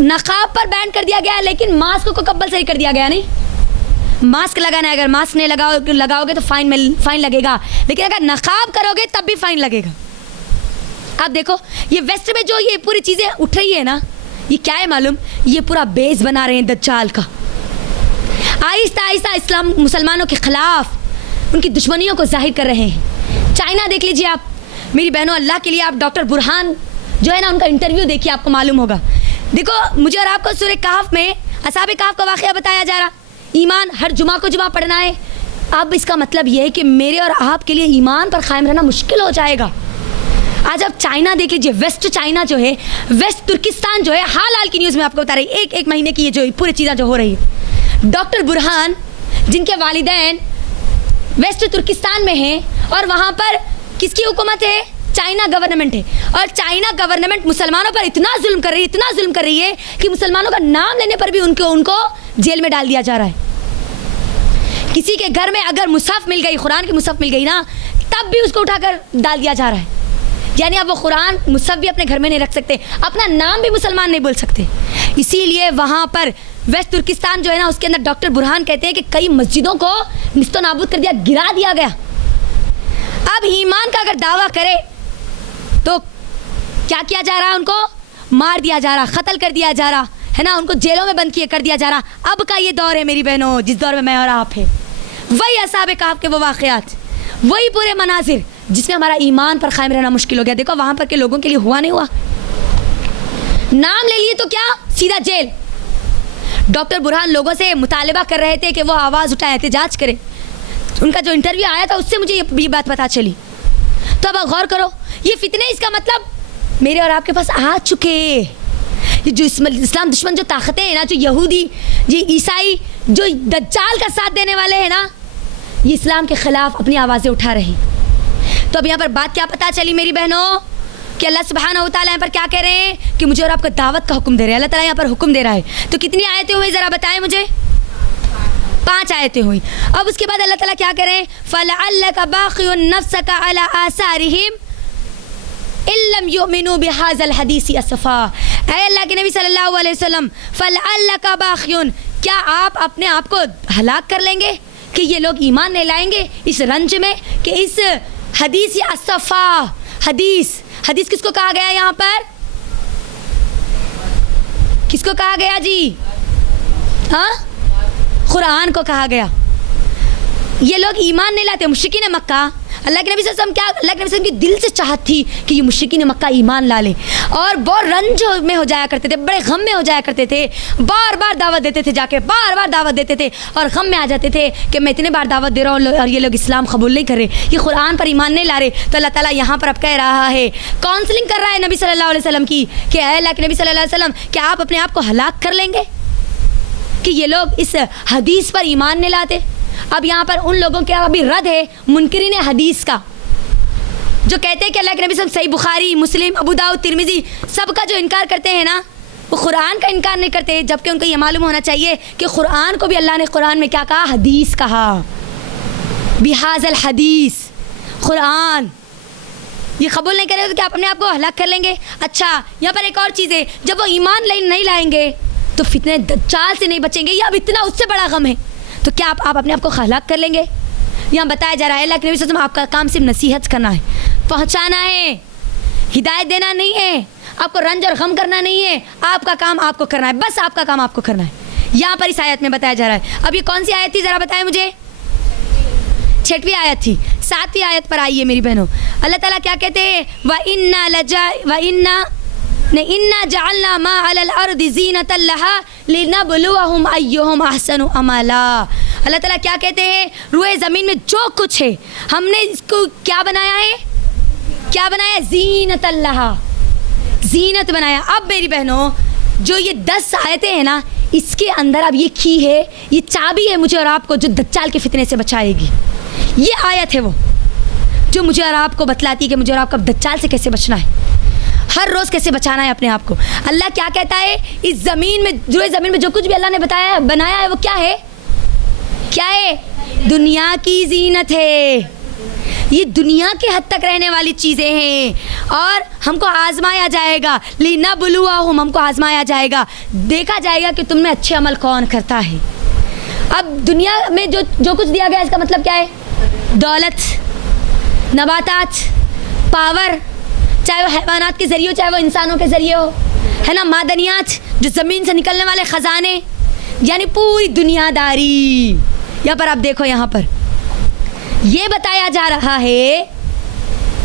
नकाब पर बैन कर दिया गया, लेकिन मास्क को कंपल्सरी कर दिया गया। नहीं, मास्क लगाना है, अगर मास्क नहीं लगाओगे तो फाइन लगेगा, लेकिन अगर नकाब करोगे तब भी फाइन लगेगा। अब देखो ये वेस्ट में जो ये पूरी चीज़ें उठ रही है ना, ये क्या है मालूम? ये पूरा बेस बना रहे हैं दज्जाल का। आहिस्ता आहिस्ता इस्लाम मुसलमानों के ख़िलाफ़ उनकी दुश्मनियों को जाहिर कर रहे हैं। चाइना देख लीजिए आप मेरी बहनों, अल्लाह के लिए आप डॉक्टर बुरहान जो है ना, उनका इंटरव्यू देखिए, आपको मालूम होगा। देखो मुझे और आपको सूरह कहफ में असहाबे कहफ का वाक़या बताया जा रहा। ईमान हर जुमा को जुमा पढ़ना है। अब इसका मतलब ये है कि मेरे और आपके लिए ईमान पर कायम रहना मुश्किल हो जाएगा। आज आप चाइना देख लीजिए, वेस्ट चाइना जो है, वेस्ट तुर्किस्तान जो है, हाल की न्यूज़ में आपको बता रही, एक महीने की ये जो पूरी चीज़ें जो हो रही है। डॉक्टर बुरहान जिनके वालिदैन वेस्ट तुर्किस्तान में हैं, और वहाँ पर किसकी हुकूमत है? चाइना गवर्नमेंट है। और चाइना गवर्नमेंट मुसलमानों पर इतना जुल्म कर रही है कि मुसलमानों का नाम लेने पर भी उनको जेल में डाल दिया जा रहा है। किसी के घर में अगर मुसहफ मिल गई, कुरान की मुसहफ मिल गई ना, तब भी उसको उठाकर डाल दिया जा रहा है। यानी अब वो कुरान मुसहफ भी अपने घर में नहीं रख सकते, अपना नाम भी मुसलमान नहीं बोल सकते। इसीलिए वहाँ पर वेस्ट तुर्किस्तान जो है ना, उसके अंदर डॉक्टर बुरहान कहते हैं कि कई मस्जिदों को निस्तो नाबूद कर दिया, गिरा दिया गया। अब ईमान का अगर दावा करे तो क्या किया जा रहा है? उनको मार दिया जा रहा, कत्ल कर दिया जा रहा है ना, उनको जेलों में बंद कर दिया जा रहा। अब का ये दौर है मेरी बहनों, जिस दौर में मैं और आप है, वही असहाबे कहफ के वो वाक़यात, वही पूरे मनाजिर जिसमें हमारा ईमान पर कायम रहना मुश्किल हो गया। देखो वहाँ पर के लोगों के लिए हुआ नहीं हुआ, नाम ले लिए तो क्या सीधा जेल। डॉक्टर बुरहान लोगों से मुतालबा कर रहे थे कि वो आवाज़ उठाएं, एहतजाज करें। उनका जो इंटरव्यू आया था उससे मुझे ये बात पता चली। तो अब गौर करो, ये फितने, इसका मतलब मेरे और आपके पास आ चुके। ये जो इस्लाम दुश्मन जो ताकतें हैं ना, जो यहूदी, ये ईसाई, जो दज्जाल का साथ देने वाले हैं ना, ये इस्लाम के ख़िलाफ़ अपनी आवाज़ें उठा रही। तो अब यहाँ पर बात क्या पता चली मेरी बहनों, कि अल्लाह सुब्हानहू व तआला यहाँ पर क्या कह रहे हैं कि मुझे और आपको दावत का हुक्म दे रहे हैं। अल्लाह ताला यहाँ पर हुक्म दे रहा है। तो कितनी आयतें हुई ज़रा बताएं मुझे? 5 आयतें हुई। अब उसके बाद अल्लाह ताला क्या कह रहे हैं, फलअल्लका बाक़िउन नफ़्सका अला आसारिहिम इल्लम युमिनू बिहाज़ल हदीसी असफ़ा। ऐ अल्लाह के नबी सल्लल्लाहु अलैहि वसल्लम, फलअल्लका बाक़िउन, क्या आप अपने आप को हलाक कर लेंगे कि ये लोग ईमान नहीं लाएंगे इस रंज में, कि इस हदीसी असफ़ा, हदीस किसको कहा गया यहाँ पर? किसको कहा गया जी? हाँ, कुरान को कहा गया। ये लोग ईमान नहीं लाते, मुश्रिकीन मक्का। अल्लाह के नबी सल्लल्लाहु अलैहि वसल्लम, क्या अल्लाह के नबी सल्लल्लाहु अलैहि वसल्लम की दिल से चाहत थी कि ये मुश्रिकीन मक्का ईमान ला ले, और बहुत रंज में हो जाया करते थे, बड़े गम में हो जाया करते थे, बार बार दावत देते थे, जाके बार बार दावत देते थे, और गम में आ जाते थे कि मैं इतने बार दावत दे रहा हूँ और ये लोग इस्लाम कबूल नहीं कर रहे, ये कुरान पर ईमान नहीं ला रहे। तो अल्लाह ताला यहाँ पर अब कह रहा है, काउंसलिंग कर रहा है नबी सल्लल्लाहु अलैहि वसल्लम की, कि अल्लाह के नबी सल्लल्लाहु अलैहि वसल्लम, क्या आप अपने आप को हलाक कर लेंगे कि ये लोग इस हदीस पर ईमान नहीं लाते? अब यहाँ पर उन लोगों के अभी रद्द है मुनकिरीन हदीस का, जो कहते हैं कि अल्लाह के नबी सब सही बुखारी, मुस्लिम, अबू दाऊद, तिरमिजी, सबका जो इनकार करते हैं ना, वो कुरान का इनकार नहीं करते, जबकि उनको ये मालूम होना चाहिए कि कुरान को भी अल्लाह ने कुरान में क्या कहा? हदीस कहा, बिहाज़ल हदीस, कुरान। ये कबूल नहीं करेगा तो क्या आप अपने आप को हलाक कर लेंगे? अच्छा, यहाँ पर एक और चीज़ है, जब वो ईमान नहीं लाएंगे तो फितने दज्जाल से नहीं बचेंगे, या अब इतना उससे बड़ा गम है, तो क्या आप अपने आप को हलाक कर लेंगे? यहाँ बताया जा रहा है अल्लाह के नबी सल्लल्लाहु अलैहि वसल्लम, आपका काम सिर्फ नसीहत करना है, पहुँचाना है, हिदायत देना नहीं है, आपको रंज और गम करना नहीं है, आपका काम आपको करना है, बस आपका काम आपको करना है। यहाँ पर इस आयत में बताया जा रहा है। अब ये कौन सी आयत थी ज़रा बताएं मुझे? 6वीं आयत थी। 7वीं आयत पर आइए मेरी बहनों, अल्लाह ताला क्या कहते हैं, इन्ना जअलना मा अलल अर्दि ज़ीनतल लहा लिनबलुवहुम अय्युहुम अहसनु अमला। अल्लाह ताला क्या कहते हैं, रुए ज़मीन में जो कुछ है हमने इसको क्या बनाया है? क्या बनाया? ज़ीनतल लहा, ज़ीनत बनाया। अब मेरी बहनों, जो ये 10 आयतें हैं ना, इसके अंदर अब ये की है, ये चाबी है मुझे और आपको, जो दज्जाल के फितने से बचाएगी। ये आयत है वो जो मुझे और आपको बतलाती है कि मुझे और आपको दज्जाल से कैसे बचना है, हर रोज़ कैसे बचाना है अपने आप को। अल्लाह क्या कहता है, इस ज़मीन में, जो ज़मीन में जो कुछ भी अल्लाह ने बताया बनाया है, वो क्या है? क्या है? दुनिया की जीनत है। ये दुनिया के हद तक रहने वाली चीज़ें हैं, और हमको आजमाया जाएगा, लिनबलुवहुम, हमको आजमाया जाएगा, देखा जाएगा कि तुम में अच्छे अमल कौन करता है। अब दुनिया में जो कुछ दिया गया, इसका मतलब क्या है? दौलत, नबातात, पावर, चाहे वो हैवानात के ज़रिए हो, चाहे वो इंसानों के ज़रिए हो, है ना, मादनियात, जो ज़मीन से निकलने वाले ख़जाने, यानी पूरी दुनियादारी। यहाँ पर आप देखो, यहाँ पर ये बताया जा रहा है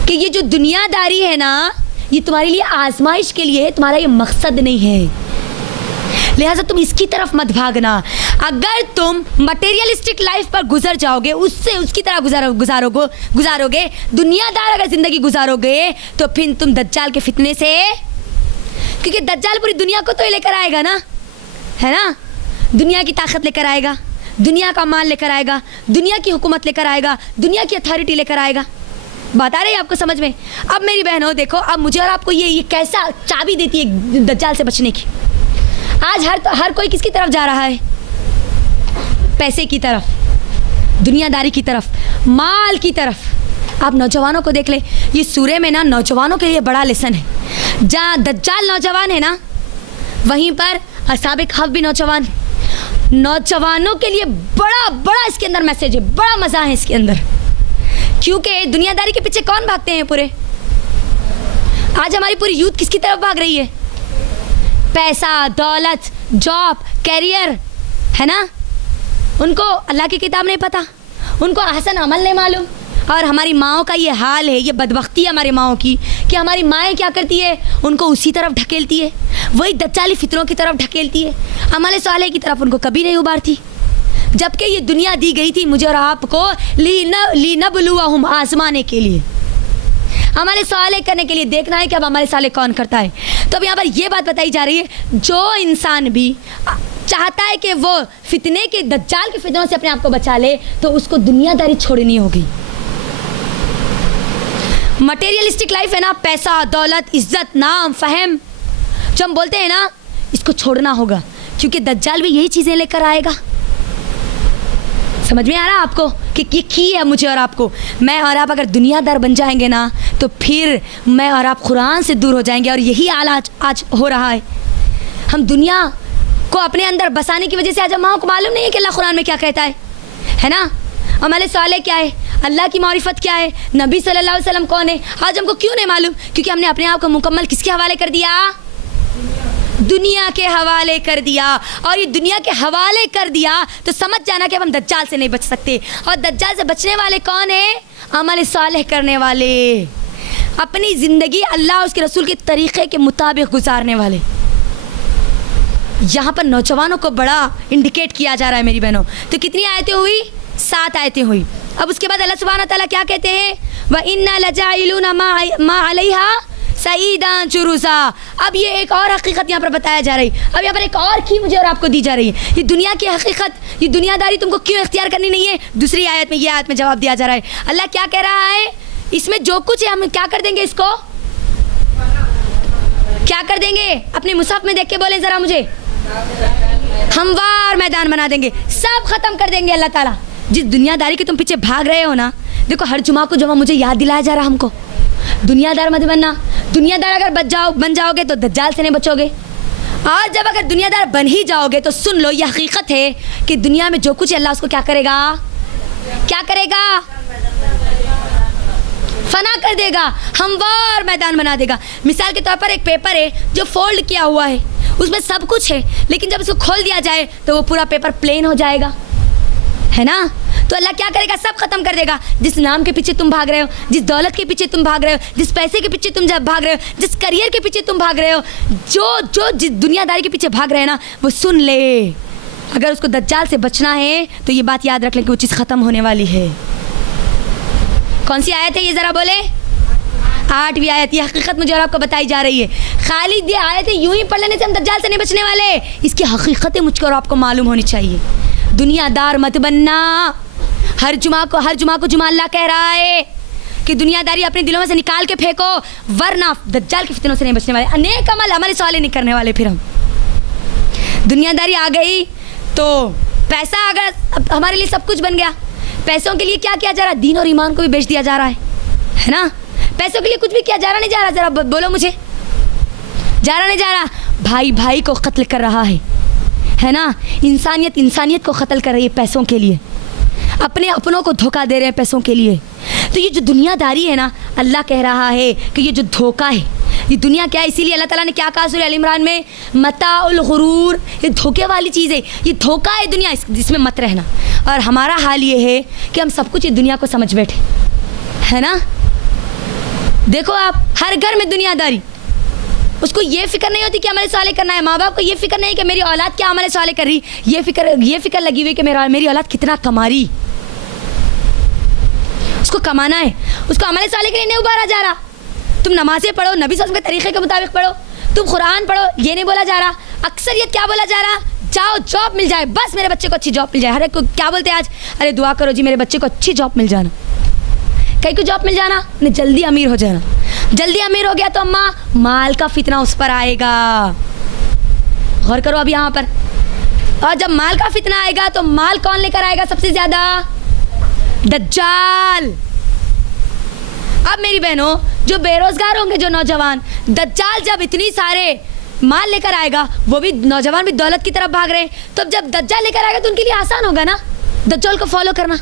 कि ये जो दुनियादारी है ना, ये तुम्हारे लिए आजमाइश के लिए है, तुम्हारा ये मकसद नहीं है, लिहाजा तुम इसकी तरफ मत भागना। अगर तुम मटेरियलिस्टिक लाइफ पर गुजर जाओगे, उसकी तरह गुजारोगे, दुनियादार अगर ज़िंदगी गुजारोगे, तो फिर तुम दज्जाल के फितने से, क्योंकि दज्जाल पूरी दुनिया को तो लेकर आएगा ना, है ना, दुनिया की ताकत लेकर आएगा, दुनिया का माल लेकर आएगा, दुनिया की हुकूमत लेकर आएगा, दुनिया की अथॉरिटी लेकर आएगा। बात आ रही है आपको समझ में? अब मेरी बहनों देखो, अब मुझे और आपको ये कैसा चाबी देती है दज्जाल से बचने की। आज हर कोई किसकी तरफ जा रहा है? पैसे की तरफ, दुनियादारी की तरफ, माल की तरफ। आप नौजवानों को देख ले, ये सूरे में ना नौजवानों के लिए बड़ा लेसन है। जहाँ दज्जाल नौजवान है ना, वहीं पर असहाबे कहफ भी नौजवान। नौजवानों के लिए बड़ा इसके अंदर मैसेज है, बड़ा मज़ा है इसके अंदर, क्योंकि दुनियादारी के पीछे कौन भागते हैं पूरे? आज हमारी पूरी यूथ किसकी तरफ भाग रही है? पैसा, दौलत, जॉब, कैरियर, है ना। उनको अल्लाह की किताब नहीं पता, उनको हसन अमल नहीं मालूम, और हमारी माँओं का ये हाल है, ये बदबख्ती है हमारी माँओं की कि हमारी माएँ क्या करती है, उनको उसी तरफ ढकेलती है, वही दज्जाली फितरों की तरफ ढकेलती है, अमल सालेह की तरफ उनको कभी नहीं उबारती। जबकि ये दुनिया दी गई थी मुझे और आपको लीनबलुवहुम, आजमाने के लिए, अमल सालेह करने के लिए, देखना है कि अब अमल सालेह कौन करता है। तो अब यहाँ पर ये बात बताई जा रही है, जो इंसान भी चाहता है कि वो फितने के, दज्जाल के फितनों से अपने आप को बचा ले, तो उसको दुनियादारी छोड़नी होगी। मटेरियलिस्टिक लाइफ है ना, पैसा, दौलत, इज्जत, नाम, फहम, जो हम बोलते हैं ना, इसको छोड़ना होगा, क्योंकि दज्जाल भी यही चीज़ें लेकर आएगा। समझ में आ रहा है आपको कि ये की है मुझे और आपको। मैं और आप अगर दुनियादार बन जाएंगे ना, तो फिर मैं और आप कुरान से दूर हो जाएंगे, और यही हाल आज हो रहा है। हम दुनिया को अपने अंदर बसाने की वजह से आज हम को मालूम नहीं है कि अल्लाह कुरान में क्या कहता है ना। अमल सालेह क्या है, अल्लाह की मारिफत क्या है, नबी सल्लल्लाहु अलैहि वसल्लम कौन है, आज हमको क्यों नहीं मालूम? क्योंकि हमने अपने आप को मुकम्मल किसके हवाले कर दिया? दुनिया के हवाले कर दिया। और ये दुनिया के हवाले कर दिया तो समझ जाना कि अब हम दज्जाल से नहीं बच सकते। और दज्जाल से बचने वाले कौन है? अमल सालेह करने वाले, अपनी ज़िंदगी अल्लाह उसके रसूल के तरीक़े के मुताबिक गुजारने वाले। यहाँ पर नौजवानों को बड़ा इंडिकेट किया जा रहा है मेरी बहनों। तो कितनी आयतें हुई? 7 आयतें हुई। अब उसके बाद अल्लाह सुब्हानहू तआला क्या कहते हैं? व इन्ना लजाइलूना मा अलैहा सईदान जुरूसा। अब ये एक और हकीकत यहाँ पर बताया जा रही है। अब यहाँ पर एक और की मुझे और आपको दी जा रही है। ये दुनिया की हकीकत, ये दुनियादारी तुमको क्यों इख्तियार करनी नहीं है? दूसरी आयत में, ये आयत में जवाब दिया जा रहा है। अल्लाह क्या कह रहा है? इसमें जो कुछ है हम क्या कर देंगे, इसको क्या कर देंगे? अपने मुसहफ में देख के बोले ज़रा मुझे। हमवार मैदान बना देंगे, सब ख़त्म कर देंगे अल्लाह ताला। जिस दुनियादारी के तुम पीछे भाग रहे हो ना, देखो हर जुमा को जुमा मुझे याद दिलाया जा रहा हमको, दुनियादार मत बनना। दुनियादार अगर बन जाओगे तो दज्जाल से नहीं बचोगे। और जब अगर दुनियादार बन ही जाओगे तो सुन लो, ये हकीकत है कि दुनिया में जो कुछ है अल्लाह उसको क्या करेगा? क्या करेगा? फना कर देगा, हमवार मैदान बना देगा। मिसाल के तौर पर एक पेपर है जो फोल्ड किया हुआ है, उसमें सब कुछ है, लेकिन जब इसको खोल दिया जाए तो वो पूरा पेपर प्लेन हो जाएगा, है ना। तो अल्लाह क्या करेगा? सब खत्म कर देगा। जिस नाम के पीछे तुम भाग रहे हो, जिस दौलत के पीछे तुम भाग रहे हो, जिस पैसे के पीछे तुम जब भाग रहे हो, जिस करियर के पीछे तुम भाग रहे हो, जिस दुनियादारी के पीछे भाग रहे हैं ना, वो सुन ले, अगर उसको दज्जाल से बचना है तो ये बात याद रख ले कि वो चीज़ ख़त्म होने वाली है। कौन सी आयत है ये ज़रा बोले? 8वीं आयत। ये हकीकत मुझे और आपको बताई जा रही है। खाली ये आयतें यूं ही पढ़ लेने से हम दज्जाल से नहीं बचने वाले, इसकी हकीकतें मुझको और आपको मालूम होनी चाहिए। दुनियादार मत बनना। हर जुमा को जुमा अल्लाह कह रहा है कि दुनियादारी अपने दिलों में से निकाल के फेंको, वरना दज्जाल के फितनों से नहीं बचने वाले। अनेक अमल साले नहीं करने वाले। फिर हम दुनियादारी आ गई तो पैसा, अगर हमारे लिए सब कुछ बन गया, पैसों के लिए क्या किया जा रहा है? दीन और ईमान को भी बेच दिया जा रहा है ना। पैसों के लिए कुछ भी किया जा रहा नहीं जा रहा? ज़रा बोलो मुझे, जा रहा नहीं जा रहा? भाई भाई को कत्ल कर रहा है ना। इंसानियत को कत्ल कर रही है पैसों के लिए, अपने अपनों को धोखा दे रहे हैं पैसों के लिए। तो ये जो दुनियादारी है ना, अल्लाह कह रहा है कि ये जो धोखा है, ये दुनिया क्या है? इसीलिए अल्लाह ताला ने क्या कहा सूरह अल इमरान में? मताउल गुरूर, ये धोखे वाली चीज़ है, ये धोखा है दुनिया, इसमें मत रहना। और हमारा हाल ये है कि हम सब कुछ ये दुनिया को समझ बैठे, है ना। देखो आप, हर घर में दुनियादारी, उसको ये फिक्र नहीं होती कि अमल साले करना है। माँ बाप को ये फिक्र नहीं कि मेरी औलाद क्या अमल साले कर रही, ये फिक्र लगी हुई कि मेरी औलाद कितना कमा रही। उसको कमाना है, उसको अमल साले के लिए नहीं उभारा जा रहा। तुम नमाज़ें पढ़ो, नबी सल्लल्लाहु अलैहि वसल्लम के तरीक़े के मुताबिक पढ़ो, तुम कुरान पढ़ो, ये नहीं बोला जा रहा। अक्सरियत क्या बोला जा रहा? जाओ जॉब मिल जाए, बस मेरे बच्चे को अच्छी जॉब मिल जाए। हर एक को क्या बोलते हैं आज? अरे दुआ करो जी मेरे बच्चे को अच्छी जॉब मिल जाना। कहीं को जॉब मिल जाना नहीं, जल्दी अमीर हो जाना। जल्दी अमीर हो गया तो अम्मा माल का फितना उस पर आएगा। गौर करो अब यहाँ पर। और जब माल का फितना आएगा तो माल कौन लेकर आएगा सबसे ज़्यादा? दज्जाल। अब मेरी बहनों, जो बेरोजगार होंगे, जो नौजवान, दज्जाल जब इतनी सारे माल लेकर आएगा, वो भी नौजवान भी दौलत की तरफ भाग रहे हैं, तो जब दज्जाल लेकर आएगा तो उनके लिए आसान होगा ना दज्जाल को फॉलो करना।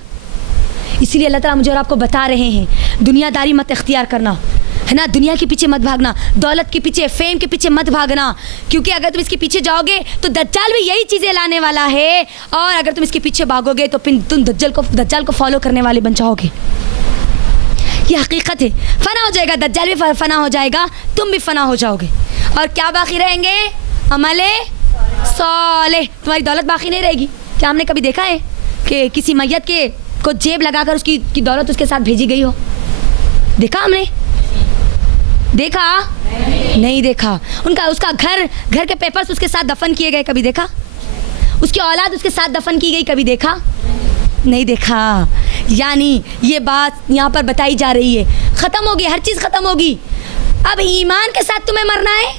इसीलिए अल्लाह ताला मुझे और आपको बता रहे हैं, दुनियादारी मत इख्तियार करना, है ना। दुनिया के पीछे मत भागना, दौलत के पीछे, फेम के पीछे मत भागना, क्योंकि अगर तुम इसके पीछे जाओगे तो दज्जाल भी यही चीज़ें लाने वाला है। और अगर तुम इसके पीछे भागोगे तो फिर तुम दज्जाल को फॉलो करने वाले बन जाओगे। ये हकीकत है। फ़ना हो जाएगा, दज्जाल भी फ़ना हो जाएगा, तुम भी फ़ना हो जाओगे। और क्या बाकी रहेंगे? अमले सालेह। तुम्हारी दौलत बाकी नहीं रहेगी। क्या हमने कभी देखा है कि किसी मैयत के को जेब लगाकर उसकी दौलत उसके साथ भेजी गई हो? देखा हमने? देखा? नहीं देखा। उसका घर के पेपर्स उसके साथ दफन किए गए, कभी देखा? उसकी औलाद उसके साथ दफन की गई, कभी देखा? नहीं देखा। यानी ये बात यहाँ पर बताई जा रही है, ख़त्म होगी, हर चीज़ ख़त्म होगी। अब ईमान के साथ तुम्हें मरना है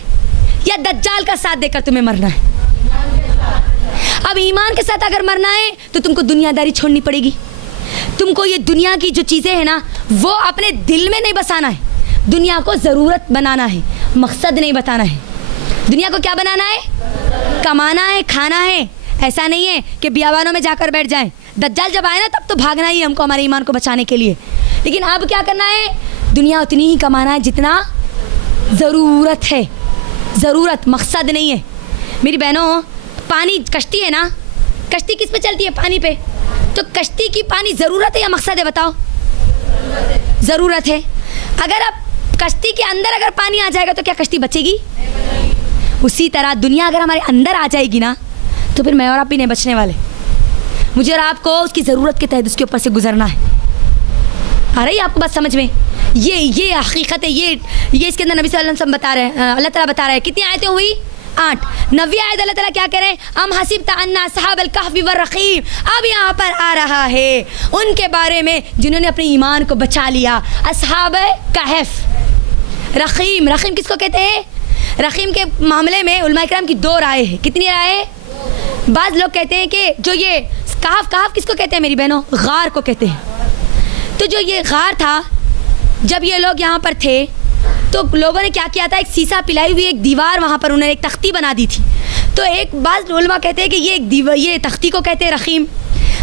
या दज्जाल का साथ देकर तुम्हें मरना है? अब ईमान के साथ अगर मरना है तो तुमको दुनियादारी छोड़नी पड़ेगी। तुमको ये दुनिया की जो चीज़ें हैं ना, वो अपने दिल में नहीं बसाना है। दुनिया को ज़रूरत बनाना है, मकसद नहीं बताना है। दुनिया को क्या बनाना है? कमाना है, खाना है। ऐसा नहीं है कि बियाबानों में जाकर बैठ जाएं। दज्जाल जब आए ना तब तो भागना ही है हमको, हमारे ईमान को बचाने के लिए। लेकिन अब क्या करना है? दुनिया उतनी ही कमाना है जितना ज़रूरत है। ज़रूरत, मकसद नहीं है। मेरी बहनों, पानी, कश्ती है ना, कश्ती किस पे चलती है? पानी पे। तो कश्ती की पानी ज़रूरत है या मकसद है? बताओ। ज़रूरत है। अगर अब कश्ती के अंदर अगर पानी आ जाएगा तो क्या कश्ती बचेगी? उसी तरह दुनिया अगर हमारे अंदर आ जाएगी ना तो फिर मैं और आप भी नहीं बचने वाले। मुझे और आपको उसकी ज़रूरत के तहत उसके ऊपर से गुजरना है। आ रही है आपको बात समझ में? ये हकीकत है। ये इसके अंदर नबी सल्लल्लाहु अलैहि वसल्लम बता रहे हैं, अल्लाह ताला बता रहे हैं। कितनी आयतें हुई? 8। 9वीं आयत अल्लाह ताला क्या कह रहे हैं? अम हसिबता अन्ना अस्हाबल कहफ़ी व रक़ीम। अब यहाँ पर आ रहा है उनके बारे में जिन्होंने अपने ईमान को बचा लिया। अस्हाब कहफ़, रक़ीम। रक़ीम किसको कहते हैं? रक़ीम के मामले में उलमा इकराम की 2 राय है। कितनी राय? बाज़ लोग कहते हैं कि जो ये कहफ़ किसको कहते हैं मेरी बहनों? गार को कहते हैं। तो जो ये गार था, जब ये लोग यहाँ पर थे तो लोगों ने क्या किया था? एक शीशा पिलाई हुई एक दीवार, वहाँ पर उन्होंने एक तख्ती बना दी थी। तो एक बाज़ उलमा कहते हैं कि ये तख्ती को कहते हैं रक़ीम।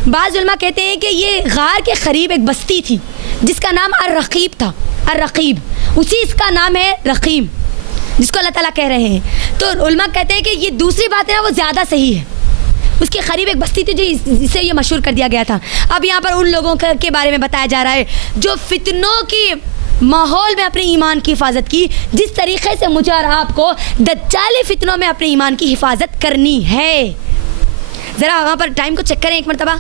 बाज़ उलमा कहते हैं कि ये गार के करीब एक बस्ती थी जिसका नाम अर-रक़ीब था। अर-रक़ीब, उसी इसका नाम है रक़ीम, जिसको अल्लाह ताला कह रहे हैं। तो उलमा कहते हैं कि ये दूसरी बात है ना, वो ज़्यादा सही है। उसके करीब एक बस्ती थी जिसे ये मशहूर कर दिया गया था। अब यहाँ पर उन लोगों के बारे में बताया जा रहा है जो फितनों की माहौल में अपने ईमान की हिफाजत की, जिस तरीक़े से मुझे और आपको दज्जाली फितनों में अपने ईमान की हिफाजत करनी है। ज़रा वहाँ पर टाइम को चेक करें एक मरतबा।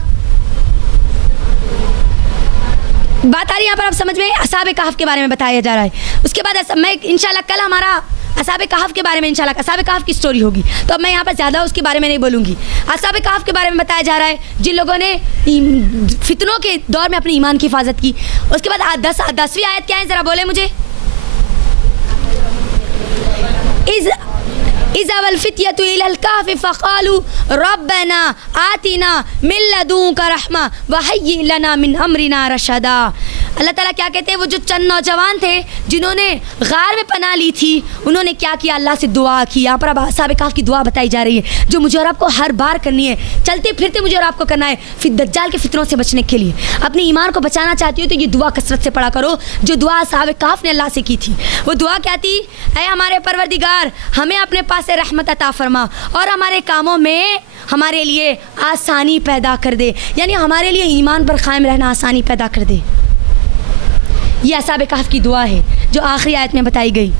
बात आ रही है यहाँ पर आप समझ में? अस्हाब कहफ़ के बारे में बताया जा रहा है। उसके बाद मैं इंशाल्लाह कल हमारा अस्हाब कहफ़ के बारे में इंशाल्लाह अस्हाब कहफ़ की स्टोरी होगी, तो अब मैं यहाँ पर ज़्यादा उसके बारे में नहीं बोलूँगी। अस्हाब कहफ़ के बारे में बताया जा रहा है जिन लोगों ने फितनों के दौर में अपने ईमान की हिफाजत की। उसके बाद 10वीं आयत क्या है? ज़रा बोले मुझे। इज़ा वल्फ़ित्यतु इलल कहफ़ि फ़क़ालू रब्बना आतिना मिन लदुनका रहमा व हय्यि लना मिन अमरिना रशदा। अल्लाह ताला क्या कहते हैं? वो जो चंद नौजवान थे जिन्होंने गार में पनाह ली थी, उन्होंने क्या किया? अल्लाह से दुआ की। यहाँ पर अब अस्हाब कहफ़ की दुआ बताई जा रही है जो मुझे और आपको हर बार करनी है। चलते फिरते मुझे और आपको करना है फिर दज्जाल के फितनों से बचने के लिए। अपने ईमान को बचाना चाहती हो तो ये दुआ कसरत से पढ़ा करो जो दुआ अस्हाब कहफ़ ने अल्लाह से की थी। वो दुआ क्या थी? ऐ हमारे परवरदिगार, हमें अपने पास से रहमत अता फरमा और हमारे कामों में हमारे लिए आसानी पैदा कर दे, यानी हमारे लिए ईमान पर कायम रहना आसानी पैदा कर दे। ये अस्हाब कहफ़ की दुआ है जो आखिरी आयत में बताई गई।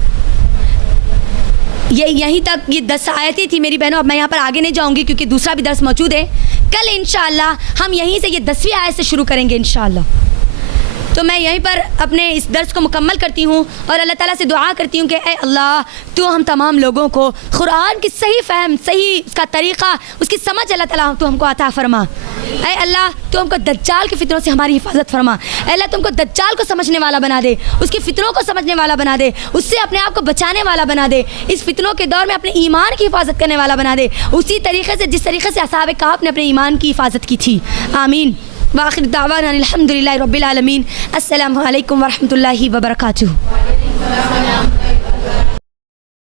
ये यहीं तक ये 10 आयतें थी मेरी बहनों। अब मैं यहाँ पर आगे नहीं जाऊँगी क्योंकि दूसरा भी दर्स मौजूद है। कल इंशाअल्लाह हम यहीं से ये 10वीं आयत से शुरू करेंगे इंशाअल्लाह। तो मैं यहीं पर अपने इस दर्स को मुकम्मल करती हूँ और अल्लाह ताला से दुआ करती हूँ कि ऐ अल्लाह, तू हम तमाम लोगों को कुरान की सही फ़हम, सही उसका तरीक़ा, उसकी समझ अल्लाह ताला तू हमको अता फ़रमा। ऐ अल्लाह, तू हमको दज्जाल के फितनों से हमारी हिफाजत फरमा। ऐ अल्लाह, तुमको दज्जाल को समझने वाला बना दे, उसकी फितनों को समझने वाला बना दे, उससे अपने आप को बचाने वाला बना दे, इस फितनों के दौर में अपने ईमान की हिफाजत करने वाला बना दे, उसी तरीक़े से जिस तरीक़े से अस्हाब कहफ़ ने अपने ईमान की हिफाजत की थी। आमीन। वाखिर दावाना अल्हम्दुलिल्लाहि रब्बिल आलमीन। अस्सलामु अलैकुम व रहमतुल्लाहि व बरकातुहू।